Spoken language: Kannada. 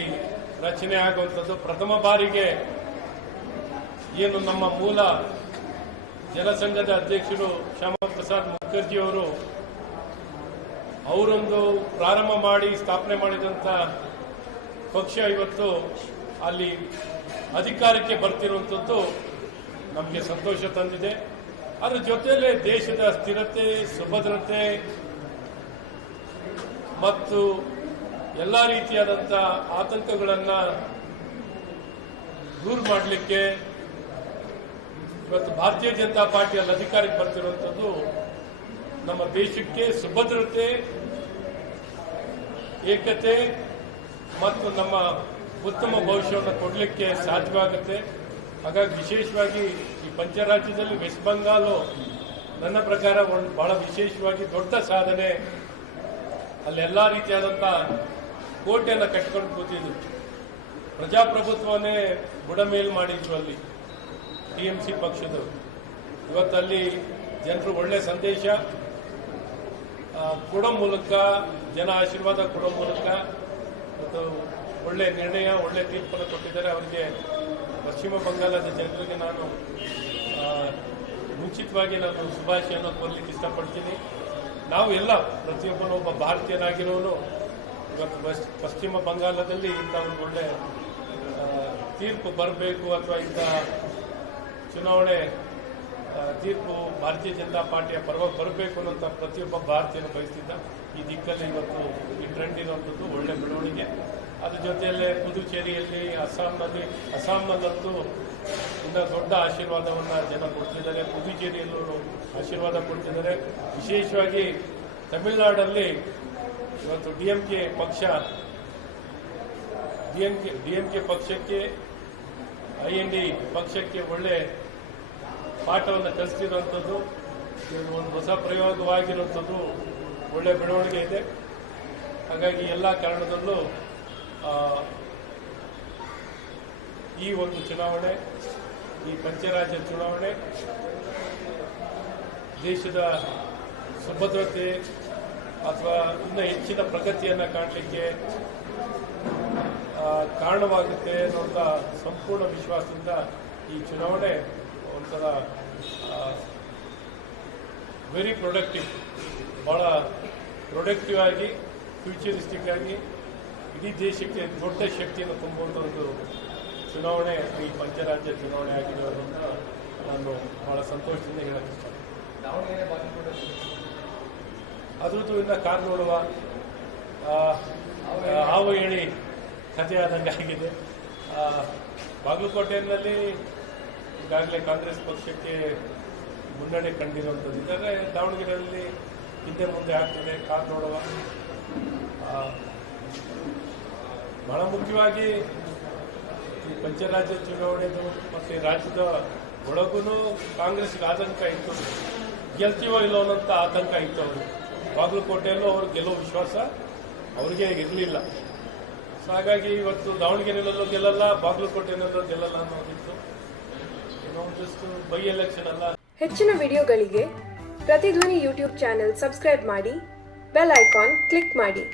ಅಲ್ಲಿ ರಚನೆ ಆಗುವಂಥದ್ದು. ಪ್ರಥಮ ಬಾರಿಗೆ ಏನು ನಮ್ಮ ಮೂಲ ಜನಸಂಘದ ಅಧ್ಯಕ್ಷರು ಶ್ಯಾಮಾ ಪ್ರಸಾದ್ ಮುಖರ್ಜಿ ಅವರೊಂದು ಪ್ರಾರಂಭ ಮಾಡಿ ಸ್ಥಾಪನೆ ಮಾಡಿದಂಥ ಪಕ್ಷ ಇವತ್ತು ಅಲ್ಲಿ ಅಧಿಕಾರಕ್ಕೆ ಬರ್ತಿರುವಂಥದ್ದು ನಮಗೆ ಸಂತೋಷ ತಂದಿದೆ. ಅದರ ಜೊತೆಯಲ್ಲೇ ದೇಶದ ಸ್ಥಿರತೆ, ಸುಭದ್ರತೆ ಮತ್ತು ಎಲ್ಲ ರೀತಿಯಾದಂಥ ಆತಂಕಗಳನ್ನು ದೂರ ಮಾಡಲಿಕ್ಕೆ ಇವತ್ತು ಭಾರತೀಯ ಜನತಾ ಪಾರ್ಟಿಯಲ್ಲಿ ಅಧಿಕಾರಕ್ಕೆ ಬರ್ತಿರುವಂಥದ್ದು ನಮ್ಮ ದೇಶಕ್ಕೆ ಸುಭದ್ರತೆ, ಏಕತೆ ಮತ್ತು ನಮ್ಮ ಉತ್ತಮ ಭವಿಷ್ಯವನ್ನು ಕೊಡಲಿಕ್ಕೆ ಸಾಧ್ಯವಾಗುತ್ತೆ. ಹಾಗಾಗಿ ವಿಶೇಷವಾಗಿ ಈ ಪಂಚರಾಜ್ಯದಲ್ಲಿ ವೆಸ್ಟ್ ಬೆಂಗಾಲು ನನ್ನ ಪ್ರಕಾರ ಒಂದು ಬಹಳ ವಿಶೇಷವಾಗಿ ದೊಡ್ಡ ಸಾಧನೆ. ಅಲ್ಲಿ ಎಲ್ಲ ರೀತಿಯಾದಂಥ ಕೋಟೆಯನ್ನು ಕಟ್ಕೊಂಡು ಕೂತಿದ್ರು. ಪ್ರಜಾಪ್ರಭುತ್ವನೇ ಬುಡಮೇಲು ಮಾಡಿದ್ರು ಅಲ್ಲಿ ಟಿಎಂಸಿ ಪಕ್ಷದವರು. ಇವತ್ತಲ್ಲಿ ಜನರು ಒಳ್ಳೆ ಸಂದೇಶ ಕೊಡೋ ಮೂಲಕ, ಜನ ಆಶೀರ್ವಾದ ಕೊಡೋ ಮೂಲಕ ಮತ್ತು ಒಳ್ಳೆ ನಿರ್ಣಯ, ಒಳ್ಳೆ ತೀರ್ಪನ್ನು ಕೊಟ್ಟಿದ್ದಾರೆ. ಅವರಿಗೆ ಪಶ್ಚಿಮ ಬಂಗಾಳದ ಜನರಿಗೆ ನಾನು ಮುಂಚಿತವಾಗಿ ನಾನು ಶುಭಾಶಯವನ್ನು ಕೋರಲಿಕ್ಕೆ ಇಷ್ಟಪಡ್ತೀನಿ. ನಾವು ಎಲ್ಲ ಪ್ರತಿಯೊಬ್ಬನು ಒಬ್ಬ ಭಾರತೀಯನಾಗಿರೋನು ಇವತ್ತು ಪಶ್ಚಿಮ ಬಂಗಾಳದಲ್ಲಿ ಇಂಥ ಒಂದು ಒಳ್ಳೆ ತೀರ್ಪು ಬರಬೇಕು ಅಥವಾ ಇಂಥ ಚುನಾವಣೆ ತೀರ್ಪು ಭಾರತೀಯ ಜನತಾ ಪಾರ್ಟಿಯ ಪರವಾಗಿ ಬರಬೇಕು ಅನ್ನೋಂಥ ಪ್ರತಿಯೊಬ್ಬ ಭಾರತೀಯನು ಬಯಸ್ತಿದ್ದ. ಈ ದಿಕ್ಕಲ್ಲಿ ಇವತ್ತು ಈ ಟ್ರೆಂಡ್ ಇರುವಂಥದ್ದು ಒಳ್ಳೆ ಬೆಳವಣಿಗೆ. ಅದ್ರ ಜೊತೆಯಲ್ಲೇ ಪುದುಚೇರಿಯಲ್ಲಿ, ಅಸ್ಸಾಂನಲ್ಲಂತೂ ಇನ್ನೂ ದೊಡ್ಡ ಆಶೀರ್ವಾದವನ್ನು ಜನ ಕೊಡ್ತಿದ್ದಾರೆ. ಪುದುಚೇರಿಯಲ್ಲೂ ಆಶೀರ್ವಾದ ಕೊಡ್ತಿದ್ದಾರೆ. ವಿಶೇಷವಾಗಿ ತಮಿಳುನಾಡಲ್ಲಿ ಇವತ್ತು ಡಿಎಂಕೆ ಪಕ್ಷಕ್ಕೆ ಐಎನ್ಡಿ ಪಕ್ಷಕ್ಕೆ ಒಳ್ಳೆ ಪಾಠವನ್ನು ಕಲಿಸ್ತಿರುವಂಥದ್ದು, ಒಂದು ಹೊಸ ಪ್ರಯೋಗವಾಗಿರುವಂಥದ್ದು ಒಳ್ಳೆ ಬೆಳವಣಿಗೆ ಇದೆ. ಹಾಗಾಗಿ ಎಲ್ಲ ಕಾರಣದಲ್ಲೂ ಈ ಒಂದು ಚುನಾವಣೆ, ಈ ಪಂಚರಾಜ್ಯ ಚುನಾವಣೆ ದೇಶದ ಸುಭದ್ರತೆ ಅಥವಾ ಇನ್ನೂ ಹೆಚ್ಚಿನ ಪ್ರಗತಿಯನ್ನು ಕಾಣಲಿಕ್ಕೆ ಕಾರಣವಾಗುತ್ತೆ ಅನ್ನುವಂಥ ಸಂಪೂರ್ಣ ವಿಶ್ವಾಸದಿಂದ ಈ ಚುನಾವಣೆ ಒಂಥರ ವೆರಿ ಪ್ರೊಡಕ್ಟಿವ್, ಭಾಳ ಪ್ರೊಡಕ್ಟಿವ್ ಆಗಿ, ಫ್ಯೂಚರಿಸ್ಟಿಕ್ ಆಗಿ ಇಡೀ ದೇಶಕ್ಕೆ ದೊಡ್ಡ ಶಕ್ತಿಯನ್ನು ತುಂಬುವಂಥ ಒಂದು ಚುನಾವಣೆ ಈ ಪಂಚರಾಜ್ಯ ಚುನಾವಣೆ ಆಗಿದೆ ಅಂತ ನಾನು ಬಹಳ ಸಂತೋಷದಿಂದ ಹೇಳಕ್ಕೆ ಇಷ್ಟಪಡ್ತೀನಿ. ಅದ್ರದ್ದು ಇನ್ನು ಕಾರ್ ನೋಡುವ ಹಾವು ಏಣಿ ಕಥೆ ಆದಂಗೆ ಆಗಿದೆ. ಬಾಗಲಕೋಟೆಯಲ್ಲಿ ಈಗಾಗಲೇ ಕಾಂಗ್ರೆಸ್ ಪಕ್ಷಕ್ಕೆ ಮುನ್ನಡೆ ಕಂಡಿರುವಂಥದ್ದು ಇದ್ದಾರೆ. ದಾವಣಗೆರೆಯಲ್ಲಿ ಹಿಂದೆ ಮುಂದೆ ಆಗ್ತದೆ ಕಾರ್ ನೋಡುವ. ಬಹಳ ಮುಖ್ಯವಾಗಿ ಈ ಪಂಚರಾಜ್ಯ ಚುನಾವಣೆದು ಮತ್ತು ರಾಜ್ಯದ ಒಳಗೂ ಕಾಂಗ್ರೆಸ್ಗೆ ಆತಂಕ ಇತ್ತು, ಗೆಲ್ತೀವೋ ಇಲ್ಲೋ ಅನ್ನೋಂಥ ಆತಂಕ ಇತ್ತು ಅವರು. ಬಾಗಲಕೋಟೆಯಲ್ಲೂ ಅವ್ರು ಗೆಲ್ಲೋ ವಿಶ್ವಾಸ ಅವ್ರಿಗೆ ಇರಲಿಲ್ಲ. ಸೊ ಹಾಗಾಗಿ ಇವತ್ತು ದಾವಣಗೆರೆಯಲ್ಲೂ ಗೆಲ್ಲಲ್ಲ, ಬಾಗಲಕೋಟೆಯಲ್ಲೂ ಗೆಲ್ಲಲ್ಲ ಅನ್ನೋದಿತ್ತು. ಏನೋ ಒಂದಷ್ಟು ಬೈ ಎಲೆಕ್ಷನ್ ಅಲ್ಲ. ಹೆಚ್ಚಿನ ವಿಡಿಯೋಗಳಿಗೆ ಪ್ರತಿಧ್ವನಿ ಯೂಟ್ಯೂಬ್ ಚಾನೆಲ್ ಸಬ್ಸ್ಕ್ರೈಬ್ ಮಾಡಿ, ಬೆಲ್ ಐಕಾನ್ ಕ್ಲಿಕ್ ಮಾಡಿ.